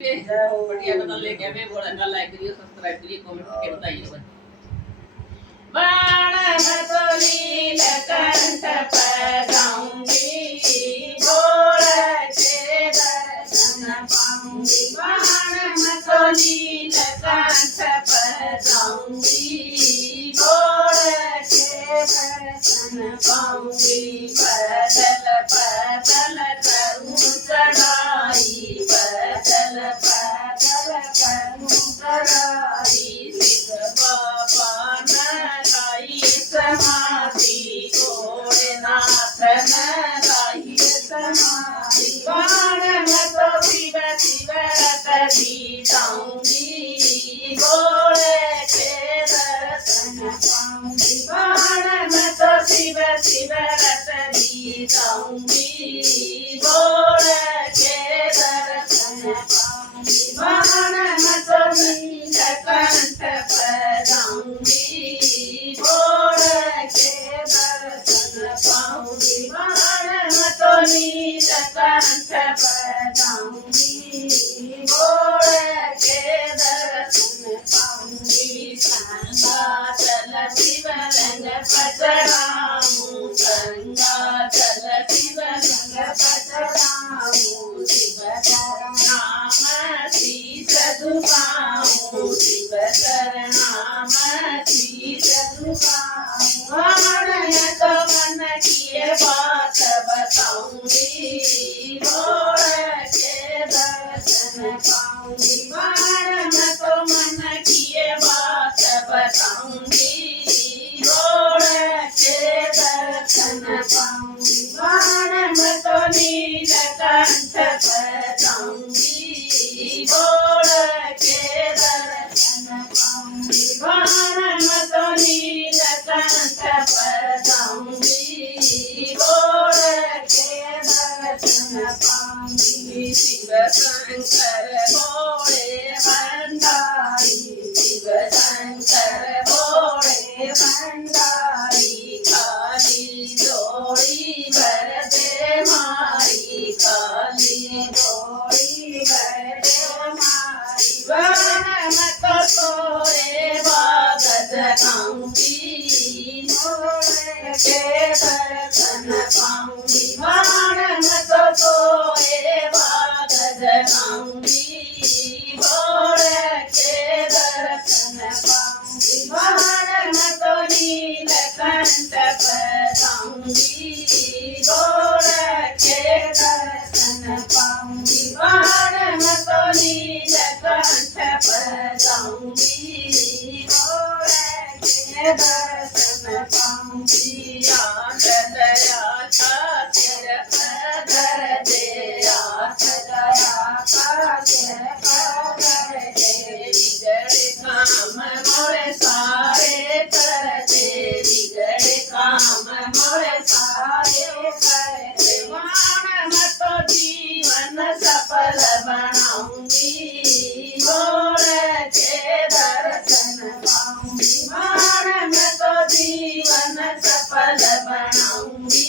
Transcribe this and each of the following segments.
बढ़िया बता लेके आवे बोला ना लाइक करियो सब्सक्राइब करियो कमेंट करके बताइए। बाण तो नीलकंठ पगाऊंगी बोल के दर्शन पाऊंगी। बाण तो नीलकंठ पगाऊंगी बोल के दर्शन पाऊंगी। पैदल पैदल करूं चढ़ाई पैदल पैदल करूं चढ़ाई। सिद्ध बाबा न लाई समाधि भोलेनाथ न लाई समाधि। बाण में तो शिव शिव तभी जाऊंगी भोले के दर्शन पाऊंगी। बाण में तो शिव शिव तभी जाऊंगी भोले के दर्शन पाऊंगी। बाण में तो नीलकंठ पगाऊंगी भोले के दर्शन पाऊंगी। बाण में तो नीलकंठ पगाऊंगी भोले के दर्शन पाऊंगी। गंगाजल शिवलिंग पर चढ़ाऊं गंगाजल शिवलिंग पर चढ़ाऊं। शिव नाम शीश झुकाऊं शिव नाम शीश झुकाऊं। बाण तो मन की बात बताऊंगी भोले के दर्शन पाऊंगी। बाण तो मन की बात बताऊंगी भोले के दर्शन पाऊंगी। बाण तो नीलकंठ पगाऊंगी भोले के दर्शन पाऊंगी। बाण तो नीलकंठ पगाऊंगी भोले के दर्शन पाऊंगी। शिव शंकर भोले भंडारी शिव शंकर भोले भंडारी। खाली जोड़ी भर दे मारी खाली जोड़ी भर दे मारी। बाण तो तोरे बाग जगाऊंगी भोले के दर्शन पाऊंगी। बाण तो तोरे बाग जगाऊंगी भोले के दर्शन पाऊंगी। बाण तो नीलकंठ पगाऊंगी भोले के दर्शन पाऊंगी। बाण तो नीलकंठ पगाऊंगी भोले के दर्शन पाऊंगी। आठ दया का सिर पधर दे आठ दया का सिर पधर दे। बिगड़े काम मोरे सारे कर दे बिगड़े काम मोरे सारे कर दे। बाण तो जीवन सफल बनाऊंगी भोले के दर्शन पाऊंगी। बाण तो जीवन सफल बनाऊंगी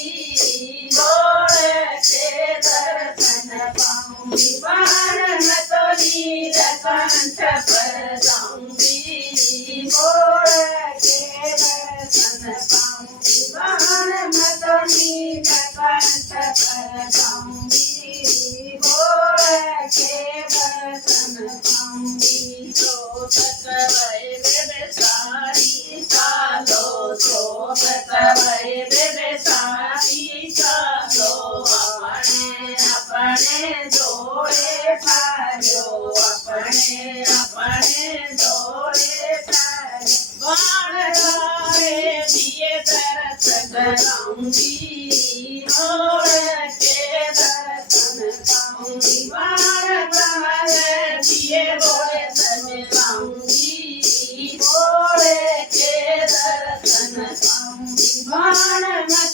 भोले के दर्शन पाऊंगी। बाण तो नीलकंठ पगाऊंगी भोले के दर्शन पाऊंगी। बाण तो नीलकंठ पगाऊंगी भोले के दर्शन पाऊंगी। शोभत वैभव सारी चालो शोभत वैभव सारी चालो। अपने अपने जोड़े ठालो अपने अपने जोड़े ठालो। बाण तारे दिए दर्श कराऊंगी भोले के दर्शन पाऊंगी। बाण तारे दिए बोले मिलाऊंगी भोले के दर्शन पाऊंगी। बाण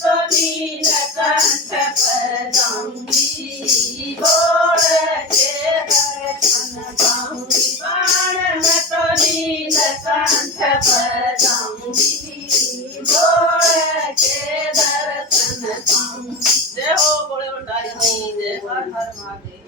तो नीलकंठ पगाऊंगी भोले के दर्शन पाऊंगी। बाण तो नीलकंठ पगाऊंगी भोले के दर्शन पाऊंगी। जय हो भोले भंडारी जी जय हर हर महादेव।